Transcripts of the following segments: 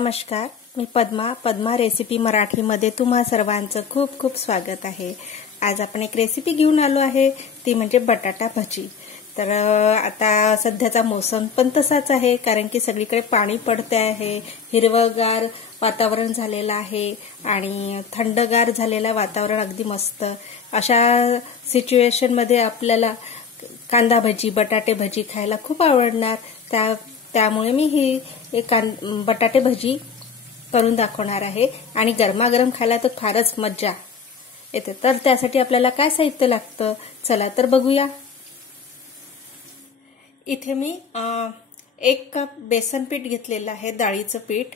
नमस्कार, मी पद्मा रेसिपी मराठीमध्ये तुम्हा सर्वांचं खूप खूप स्वागत आहे। आज आपण एक रेसिपी घेऊन आलो आहे, ती म्हणजे बटाटा भजी। तर आता सध्याचा मोसम पण तसाच आहे, कारण की सगळीकडे पाणी पडते आहे, हिरवगार वातावरण झालेलं आहे आणि थंडगार झालेलं वातावरण अगदी मस्त। अशा सिच्युएशन मध्ये आपल्याला कांदा भजी, बटाटे भजी खायला खूप आवडणार। त्यामुळे मी ही एक बटाटे भजी करून दाखवणार आहे आणि गरमागरम खायला तर फारच मजा येते। तर त्यासाठी आपल्याला काय साहित्य लागतं, चला तर बघूया। इथे मी 1 कप बेसन पीठ घेतलेलं आहे, डाळीचं पीठ,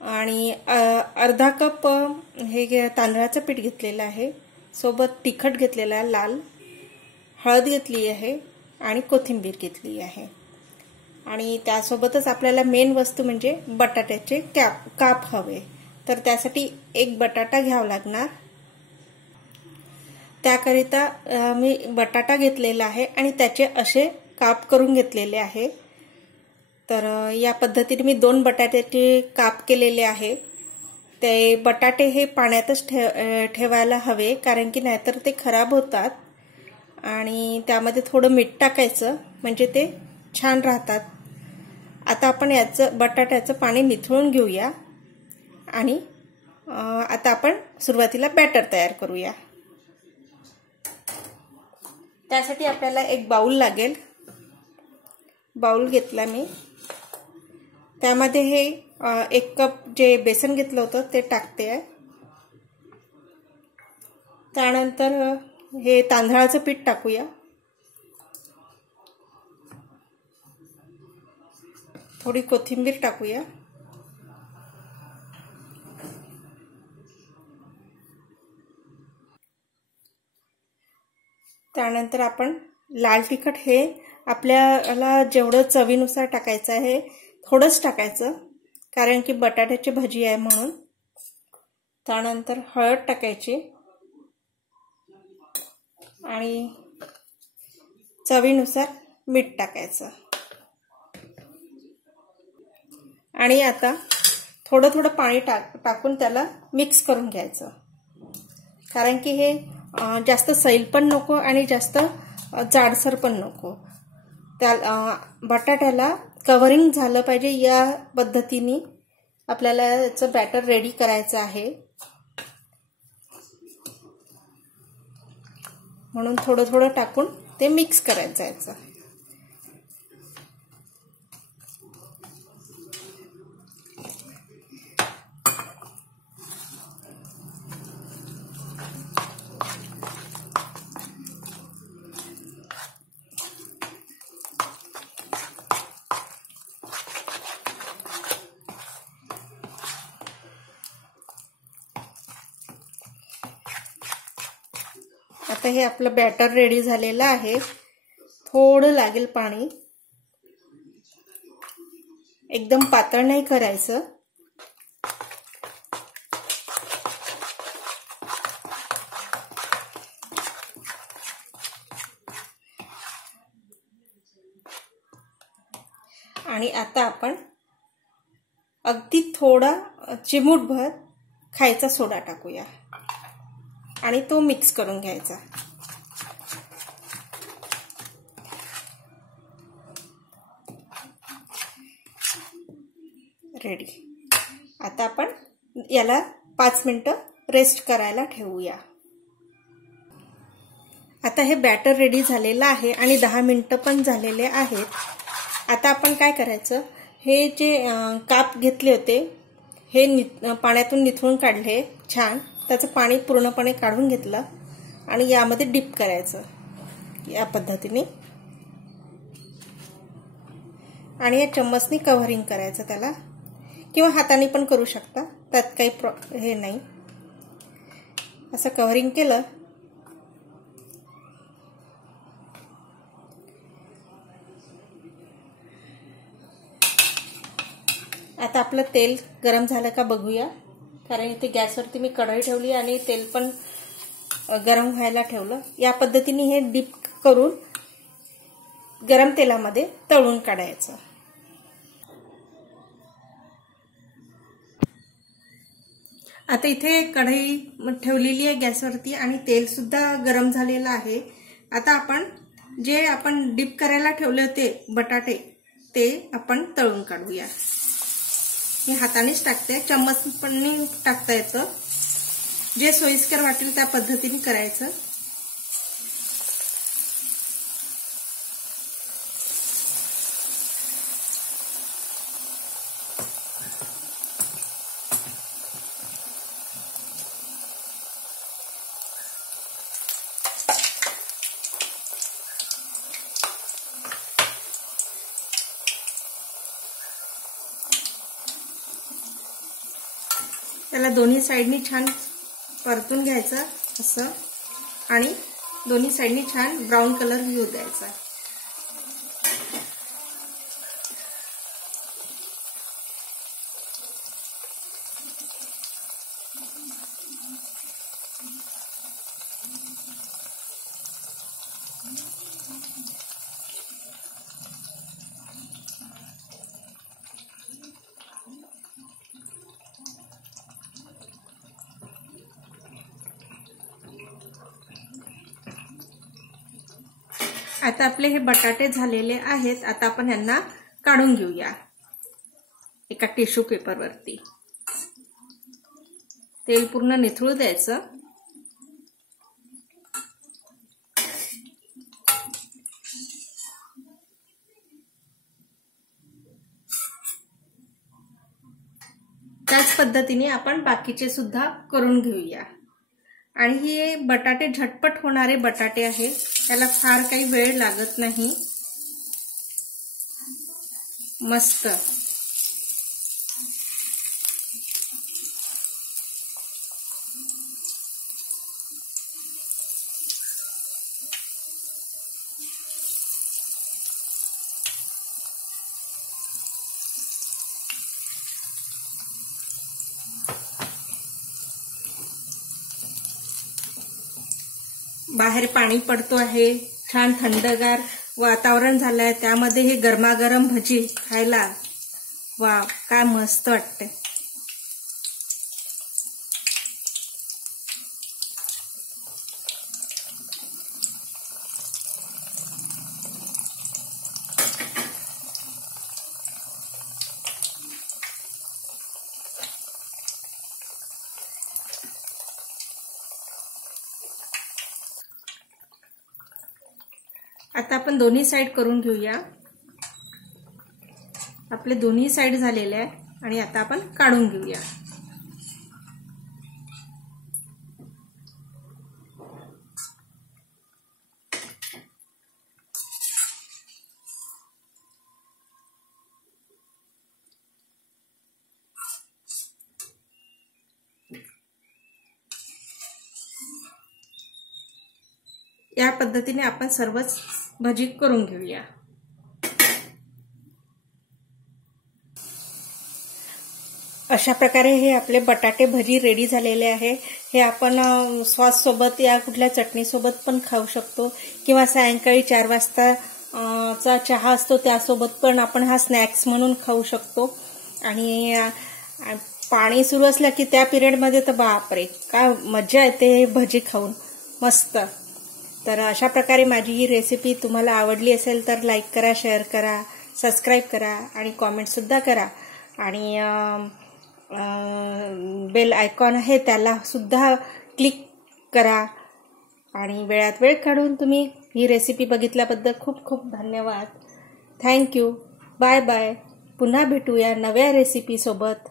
आणि अर्धा कप हे तांदळाचं पीठ घेतलेलं आहे। सोबत तिखट घेतलेला आहे, लाल हळद घेतली आहे आणि कोथिंबीर घेतली आहे। आणि त्यासोबतच आपल्याला मेन वस्तू म्हणजे बटाट्याचे काप हवे। तर त्यासाठी एक बटाटा घ्यावा लागणार। त्याकरिता मी बटाटा घेतलेला आहे आणि त्याचे असे काप करून घेतलेले आहे। तर या पद्धतीने मी 2 बटाट्याचे काप केलेले आहे। ते बटाटे हे पाण्यातच ठेवायला हवे, कारण की नाहीतर ते खराब होतात। आणि त्यामध्ये थोडं मीठ टाकायचं, म्हणजे ते छान राहतात। आता आपण बटाट्याचं पाणी निथळून घेऊया आणि आता आपण सुरुवातीला बॅटर तयार करूया। त्यासाठी आपल्याला एक बाउल लागेल। बाउल घेतला मी, त्यामध्ये हे 1 कप जे बेसन घेतलं होतं ते टाकते आहे। त्यानंतर हे तांदळाचं पीठ टाकूया, थोडी कोथिंबीर टाकूया, त्यानंतर आपण लाल तिखट हे आपल्याला जेवढं चवीनुसार टाकायचं आहे थोडंच टाकायचं, कारण की बटाट्याची भजी आहे म्हणून। त्यानंतर हळद टाकायची आणि चवीनुसार मीठ टाकायचं। आणि आता थोडं थोडं पाणी टाकून त्याला मिक्स करून घ्यायचं, कारण की हे जास्त सैल पण नको आणि जास्त जाडसर पण नको। त्या बटाट्याला कव्हरिंग झालं पाहिजे, या पद्धतीने आपल्याला याचं बॅटर रेडी करायचं आहे। म्हणून थोडं थोडं टाकून ते मिक्स करायचं याचं। आता हे आपलं बॅटर रेडी झालेलं आहे। थोडं लागेल पाणी, एकदम पातळ नाही करायचं। आणि आता आपण अगदी थोडा चिमूटभर खायचा सोडा टाकूया आणि तो मिक्स करून घ्यायचा। रेडी। आता आपण याला 5 मिनिटं रेस्ट करायला ठेवूया। आता हे बॅटर रेडी झालेलं आहे आणि 10 मिनिटं पण झालेले आहेत। आता आपण काय करायचं, हे जे काप घेतले होते हे पाण्यातून निथळून काढले छान, त्याचं पाणी पूर्णपणे काढून घेतलं आणि यामध्ये डिप करायचं या पद्धतीने, आणि या चम्मचनी कव्हरिंग करायचं त्याला, किंवा हाताने पण करू शकता, त्यात काही हे नाही। असं कव्हरिंग केलं आता आपलं तेल गरम झालं का बघूया, कारण इथे गॅसवरती मी कढई ठेवली आणि तेल पण गरम व्हायला ठेवलं। या पद्धतीने हे डिप करून गरम तेलामध्ये तळून काढायचं। आता इथे कढई ठेवलेली आहे गॅसवरती आणि तेल सुद्धा गरम झालेलं आहे। आता आपण जे आपण डीप करायला ठेवले होते बटाटे ते आपण तळून काढूया। मी हातानेच टाकते, चम्मच पण टाकता येतं, जे सोयीस्कर वाटेल त्या पद्धतीने करायचं। त्याला दोन्ही साइडनी छान परतून घ्यायचं असं आणि दोन्ही साइडनी छान ब्राऊन कलर येऊ द्यायचा। आता आपले हे बटाटे झालेले आहेत। आता आपण यांना काढून घेऊया एका टिश्यू पेपरवरती। तेल पूर्ण निथळू द्यायचं। त्याच पद्धतीने आपण बाकीचे सुद्धा करून घेऊया। आणि हे बटाटे झटपट होणारे बटाटे आहेत, त्याला फार काही वेळ लागत नाही। मस्त बाहेर पाणी पडतो आहे, छान थंडगार वातावरण झालंय, त्यामध्ये हे गरमागरम भजी खायला वाव काय मस्त वाटते। आता आपण दोन्ही साइड करून घेऊया। आपले दोन्ही साइड झालेले आहे आणि आता आपण काढून घेऊया। या पद्धतीने आपण सर्वच भजी करून घेऊया। अशा प्रकारे हे आपले बटाटे भजी रेडी झालेले आहे। हे आपण सॉस सोबत या कुठल्या चटणी सोबत पण खाऊ शकतो किंवा सायंकाळी 4 वाजता चा चहा असतो त्यासोबत पण आपण हा स्नॅक्स म्हणून खाऊ शकतो। आणि पाणी सुरू असलं की त्या पिरियड मध्ये तर बापरे काय मजा येते हे भजी खाऊन मस्त। तर अशा प्रकारे माझी ही रेसिपी तुम्हाला आवडली असेल तर लाईक करा, शेअर करा, सबस्क्राइब करा आणि कमेंट सुद्धा करा। आणि बेल आयकॉन आहे त्याला सुद्धा क्लिक करा। आणि वेळात वेळ काढून तुम्ही ही रेसिपी बघितल्याबद्दल खूप खूप धन्यवाद। Thank you, bye bye. पुन्हा भेटूया नव्या रेसिपी सोबत।